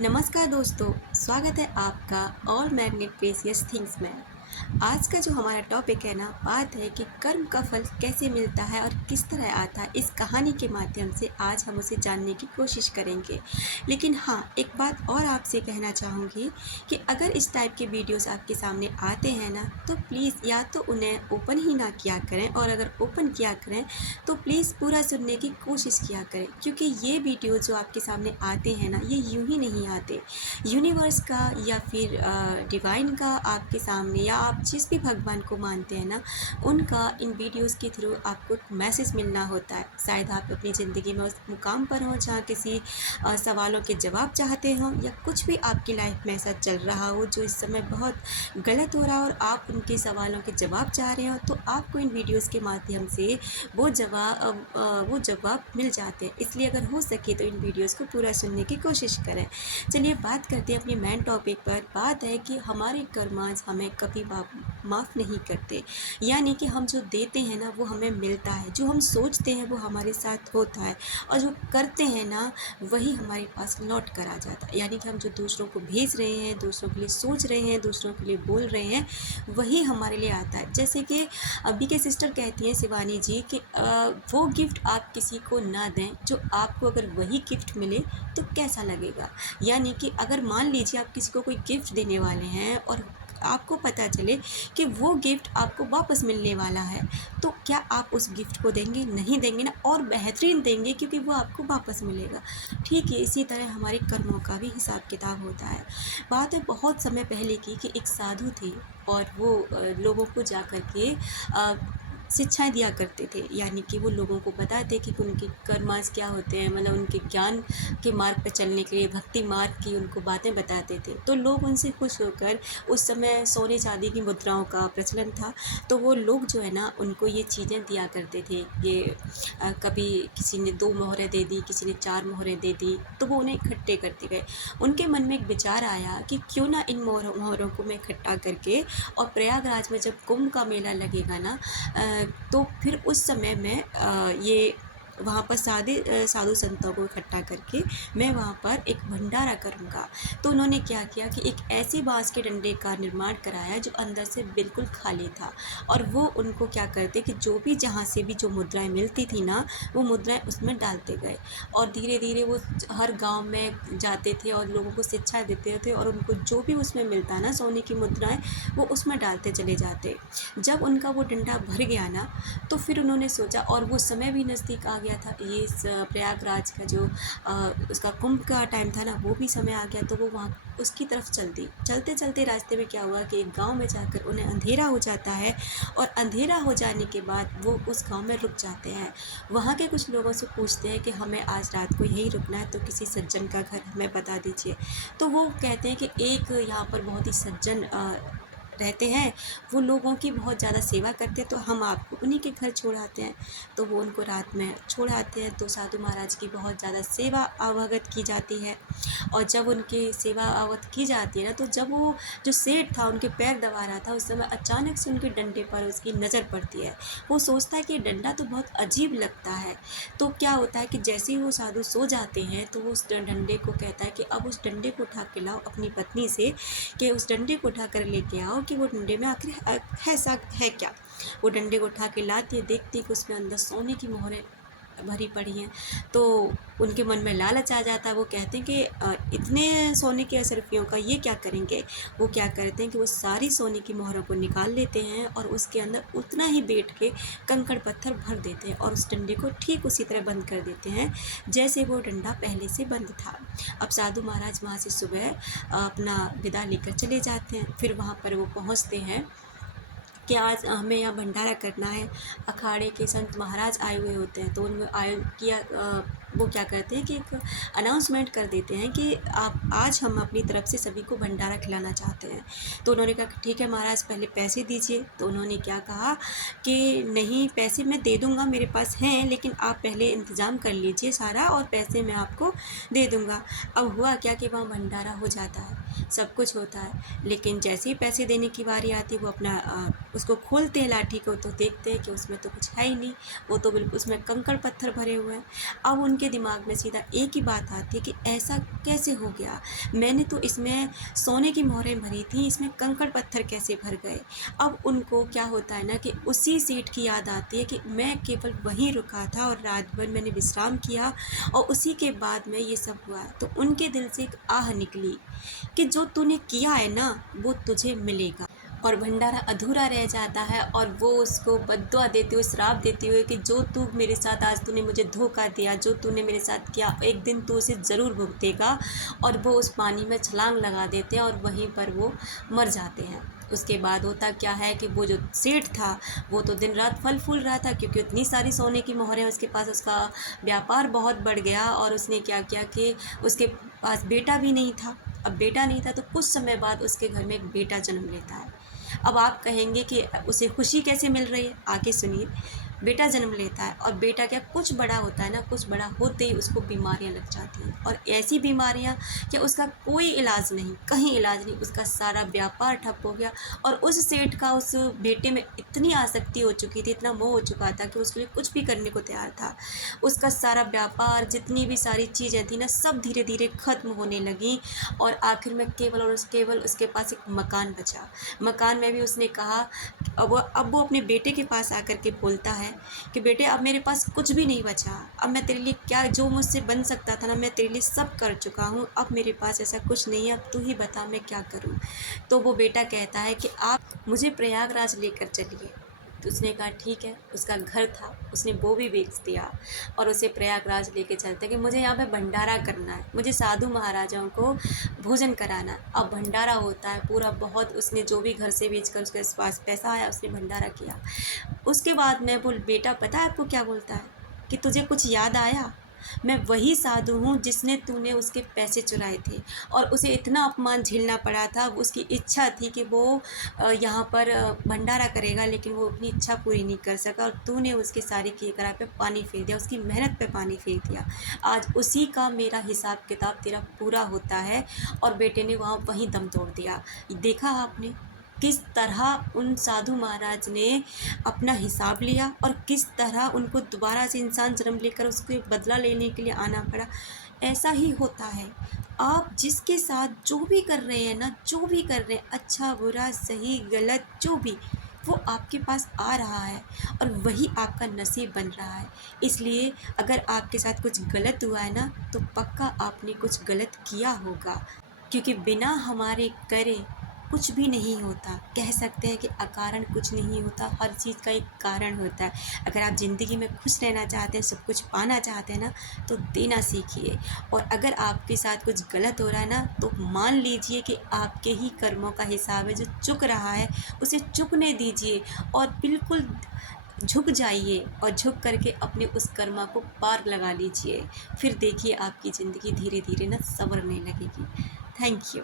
नमस्कार दोस्तों, स्वागत है आपका ऑल मैग्नेट प्रेशियस थिंग्स में। आज का जो हमारा टॉपिक है ना, बात है कि कर्म का फल कैसे मिलता है और किस तरह आता है। इस कहानी के माध्यम से आज हम उसे जानने की कोशिश करेंगे। लेकिन हाँ, एक बात और आपसे कहना चाहूँगी कि अगर इस टाइप के वीडियोस आपके सामने आते हैं ना, तो प्लीज़ या तो उन्हें ओपन ही ना किया करें, और अगर ओपन किया करें तो प्लीज़ पूरा सुनने की कोशिश किया करें, क्योंकि ये वीडियो जो आपके सामने आते हैं ना, ये यूं ही नहीं आते। यूनिवर्स का या फिर डिवाइन का आपके सामने, या आप जिस भी भगवान को मानते हैं ना, उनका इन वीडियोस के थ्रू आपको मैसेज मिलना होता है। शायद आप अपनी ज़िंदगी में उस मुकाम पर हों जहाँ किसी सवालों के जवाब चाहते हों, या कुछ भी आपकी लाइफ में ऐसा चल रहा हो जो इस समय बहुत गलत हो रहा हो और आप उनके सवालों के जवाब चाह रहे हो, तो आपको इन वीडियोस के माध्यम से वो जवाब मिल जाते हैं। इसलिए अगर हो सके तो इन वीडियोस को पूरा सुनने की कोशिश करें। चलिए बात करते हैं अपने मेन टॉपिक पर। बात है कि हमारे कर्मांश हमें कभी माफ़ नहीं करते, यानी कि हम जो देते हैं ना वो हमें मिलता है, जो हम सोचते हैं वो हमारे साथ होता है, और जो करते हैं ना वही हमारे पास लौट कर आ जाता है। यानी कि हम जो दूसरों को भेज रहे हैं, दूसरों के लिए सोच रहे हैं, दूसरों के लिए बोल रहे हैं, वही हमारे लिए आता है। जैसे कि अभी के सिस्टर कहती हैं शिवानी जी कि वो गिफ्ट आप किसी को ना दें जो आपको अगर वही गिफ्ट मिले तो कैसा लगेगा। यानी कि अगर मान लीजिए आप किसी को कोई गिफ्ट देने वाले हैं और आपको पता चले कि वो गिफ्ट आपको वापस मिलने वाला है, तो क्या आप उस गिफ्ट को देंगे? नहीं देंगे ना, और बेहतरीन देंगे, क्योंकि वो आपको वापस मिलेगा। ठीक है, इसी तरह हमारे कर्मों का भी हिसाब किताब होता है। बात है बहुत समय पहले की कि एक साधु थे, और वो लोगों को जा कर के शिक्षाएं दिया करते थे। यानी कि वो लोगों को बताते कि उनके कर्मांश क्या होते हैं, मतलब उनके ज्ञान के मार्ग पर चलने के लिए भक्ति मार्ग की उनको बातें बताते थे। तो लोग उनसे खुश होकर, उस समय सोने चांदी की मुद्राओं का प्रचलन था, तो वो लोग जो है ना उनको ये चीज़ें दिया करते थे। ये कभी किसी ने 2 मोहरें दे दी, किसी ने 4 मोहरें दे दी, तो वो उन्हें इकट्ठे करते गए। उनके मन में एक विचार आया कि क्यों ना इन मोहरों को मैं इकट्ठा करके, और प्रयागराज में जब कुंभ का मेला लगेगा ना, तो फिर उस समय में ये वहाँ पर साधु संतों को इकट्ठा करके मैं वहाँ पर एक भंडारा करूँगा। तो उन्होंने क्या किया कि एक ऐसे बांस के डंडे का निर्माण कराया जो अंदर से बिल्कुल खाली था, और वो उनको क्या करते कि जो भी जहाँ से भी जो मुद्राएं मिलती थी ना, वो मुद्राएं उसमें डालते गए, और धीरे धीरे वो हर गांव में जाते थे और लोगों को शिक्षा देते थे, और उनको जो भी उसमें मिलता ना सोने की मुद्राएं, वो उसमें डालते चले जाते। जब उनका वो डंडा भर गया ना, तो फिर उन्होंने सोचा, और वो समय भी नज़दीक आ गया था, ये प्रयागराज का जो उसका कुंभ का टाइम था ना, वो भी समय आ गया, तो वो वहाँ उसकी तरफ चल दी। चलते चलते रास्ते में क्या हुआ कि एक गांव में जाकर उन्हें अंधेरा हो जाता है, और अंधेरा हो जाने के बाद वो उस गांव में रुक जाते हैं। वहाँ के कुछ लोगों से पूछते हैं कि हमें आज रात को यहीं रुकना है, तो किसी सज्जन का घर हमें बता दीजिए। तो वो कहते हैं कि एक यहाँ पर बहुत ही सज्जन रहते हैं, वो लोगों की बहुत ज़्यादा सेवा करते हैं, तो हम आपको उन्हीं के घर छोड़ आते हैं। तो वो उनको रात में छोड़ आते हैं। तो साधु महाराज की बहुत ज़्यादा सेवा अवगत की जाती है, और जब उनकी सेवा अवगत की जाती है ना, तो जब वो जो सेठ था उनके पैर दबा रहा था, उस समय अचानक से उनके डंडे पर उसकी नज़र पड़ती है। वो सोचता है कि डंडा तो बहुत अजीब लगता है। तो क्या होता है कि जैसे ही वो साधु सो जाते हैं, तो वो उस डंडे को कहता है कि अब उस डंडे को उठा के लाओ अपनी पत्नी से, कि उस डंडे को उठा कर लेके आओ कि वो डंडे में आखिर है सा है क्या। वो डंडे को उठा के लाती है, देखती है कि उसमें अंदर सोने की मोहरें भरी पड़ी हैं। तो उनके मन में लालच आ जाता है। वो कहते हैं कि इतने सोने के असरफियों का ये क्या करेंगे। वो क्या करते हैं कि वो सारी सोने की मोहरों को निकाल लेते हैं, और उसके अंदर उतना ही बैठ के कंकड़ पत्थर भर देते हैं, और उस डंडे को ठीक उसी तरह बंद कर देते हैं जैसे वो डंडा पहले से बंद था। अब साधु महाराज वहाँ से सुबह अपना विदा लेकर चले जाते हैं। फिर वहाँ पर वो पहुँचते हैं कि आज हमें यहाँ भंडारा करना है। अखाड़े के संत महाराज आए हुए होते हैं, तो उनमें वो क्या करते हैं कि एक अनाउंसमेंट कर देते हैं कि आप आज हम अपनी तरफ से सभी को भंडारा खिलाना चाहते हैं। तो उन्होंने कहा कि ठीक है महाराज, पहले पैसे दीजिए। तो उन्होंने क्या कहा कि नहीं, पैसे मैं दे दूँगा, मेरे पास हैं, लेकिन आप पहले इंतज़ाम कर लीजिए सारा, और पैसे मैं आपको दे दूँगा। अब हुआ क्या कि वहाँ भंडारा हो जाता है। सब कुछ होता है, लेकिन जैसे ही पैसे देने की बारी आती है वो अपना उसको खोलते हैं लाठी को तो देखते हैं कि उसमें तो कुछ है ही नहीं, वो तो बिल्कुल उसमें कंकड़ पत्थर भरे हुए हैं। अब उनके दिमाग में सीधा एक ही बात आती है कि ऐसा कैसे हो गया, मैंने तो इसमें सोने की मोहरें भरी थी, इसमें कंकड़ पत्थर कैसे भर गए। अब उनको क्या होता है ना कि उसी सीट की याद आती है कि मैं केवल वहीं रुका था और रात भर मैंने विश्राम किया और उसी के बाद में ये सब हुआ। तो उनके दिल से एक आह निकली कि जो तूने किया है ना वो तुझे मिलेगा। और भंडारा अधूरा रह जाता है और वो उसको बद्दुआ देते हुए, श्राप देते हुए कि जो तू मेरे साथ, आज तूने मुझे धोखा दिया, जो तूने मेरे साथ किया एक दिन तू उसे ज़रूर भुगतेगा। और वो उस पानी में छलांग लगा देते हैं और वहीं पर वो मर जाते हैं। उसके बाद होता क्या है कि वो जो सेठ था वो तो दिन रात फल फूल रहा था, क्योंकि इतनी सारी सोने की मोहरें उसके पास, उसका व्यापार बहुत बढ़ गया। और उसने क्या किया कि उसके पास बेटा भी नहीं था। अब बेटा नहीं था तो कुछ समय बाद उसके घर में एक बेटा जन्म लेता है। अब आप कहेंगे कि उसे खुशी कैसे मिल रही है, आगे सुनिए। बेटा जन्म लेता है और बेटा क्या कुछ बड़ा होता है ना, कुछ बड़ा होते ही उसको बीमारियां लग जाती हैं, और ऐसी बीमारियां कि उसका कोई इलाज नहीं, कहीं इलाज नहीं, उसका सारा व्यापार ठप हो गया। और उस सेठ का उस बेटे में इतनी आसक्ति हो चुकी थी, इतना मोह हो चुका था कि उसके लिए कुछ भी करने को तैयार था। उसका सारा व्यापार, जितनी भी सारी चीज़ें थी ना, सब धीरे धीरे ख़त्म होने लगी। और आखिर में केवल उसके पास एक मकान बचा। मकान में भी उसने कहा, अब वो अपने बेटे के पास आकर के बोलता है कि बेटे अब मेरे पास कुछ भी नहीं बचा, अब मैं तेरे लिए क्या, जो मुझसे बन सकता था ना मैं तेरे लिए सब कर चुका हूँ, अब मेरे पास ऐसा कुछ नहीं है, अब तू ही बता मैं क्या करूँ। तो वो बेटा कहता है कि आप मुझे प्रयागराज लेकर चलिए। तो उसने कहा ठीक है। उसका घर था, उसने वो भी बेच दिया और उसे प्रयागराज लेके चलते कि मुझे यहाँ पे भंडारा करना है, मुझे साधु महाराजाओं को भोजन कराना है। अब भंडारा होता है पूरा, बहुत उसने जो भी घर से बेचकर उसके पास पैसा आया उसने भंडारा किया। उसके बाद में वो बेटा, पता है आपको क्या बोलता है कि तुझे कुछ याद आया, मैं वही साधु हूँ जिसने तूने उसके पैसे चुराए थे और उसे इतना अपमान झेलना पड़ा था। उसकी इच्छा थी कि वो यहाँ पर भंडारा करेगा, लेकिन वो अपनी इच्छा पूरी नहीं कर सका और तूने उसके सारे किए कराए पे पानी फेर दिया, उसकी मेहनत पे पानी फेर दिया। आज उसी का मेरा हिसाब किताब तेरा पूरा होता है। और बेटे ने वहीं दम तोड़ दिया। देखा आपने किस तरह उन साधु महाराज ने अपना हिसाब लिया और किस तरह उनको दोबारा से इंसान जन्म लेकर उसके बदला लेने के लिए आना पड़ा। ऐसा ही होता है, आप जिसके साथ जो भी कर रहे हैं ना, जो भी कर रहे हैं, अच्छा बुरा सही गलत जो भी, वो आपके पास आ रहा है और वही आपका नसीब बन रहा है। इसलिए अगर आपके साथ कुछ गलत हुआ है ना, तो पक्का आपने कुछ गलत किया होगा, क्योंकि बिना हमारे करे कुछ भी नहीं होता। कह सकते हैं कि अकारण कुछ नहीं होता, हर चीज़ का एक कारण होता है। अगर आप ज़िंदगी में खुश रहना चाहते हैं, सब कुछ पाना चाहते हैं ना, तो देना सीखिए। और अगर आपके साथ कुछ गलत हो रहा है ना, तो मान लीजिए कि आपके ही कर्मों का हिसाब है। जो चुक रहा है उसे चुकने दीजिए और बिल्कुल झुक जाइए और झुक करके अपने उस कर्मा को पार लगा लीजिए। फिर देखिए आपकी ज़िंदगी धीरे धीरे ना संवरने लगेगी। Thank you.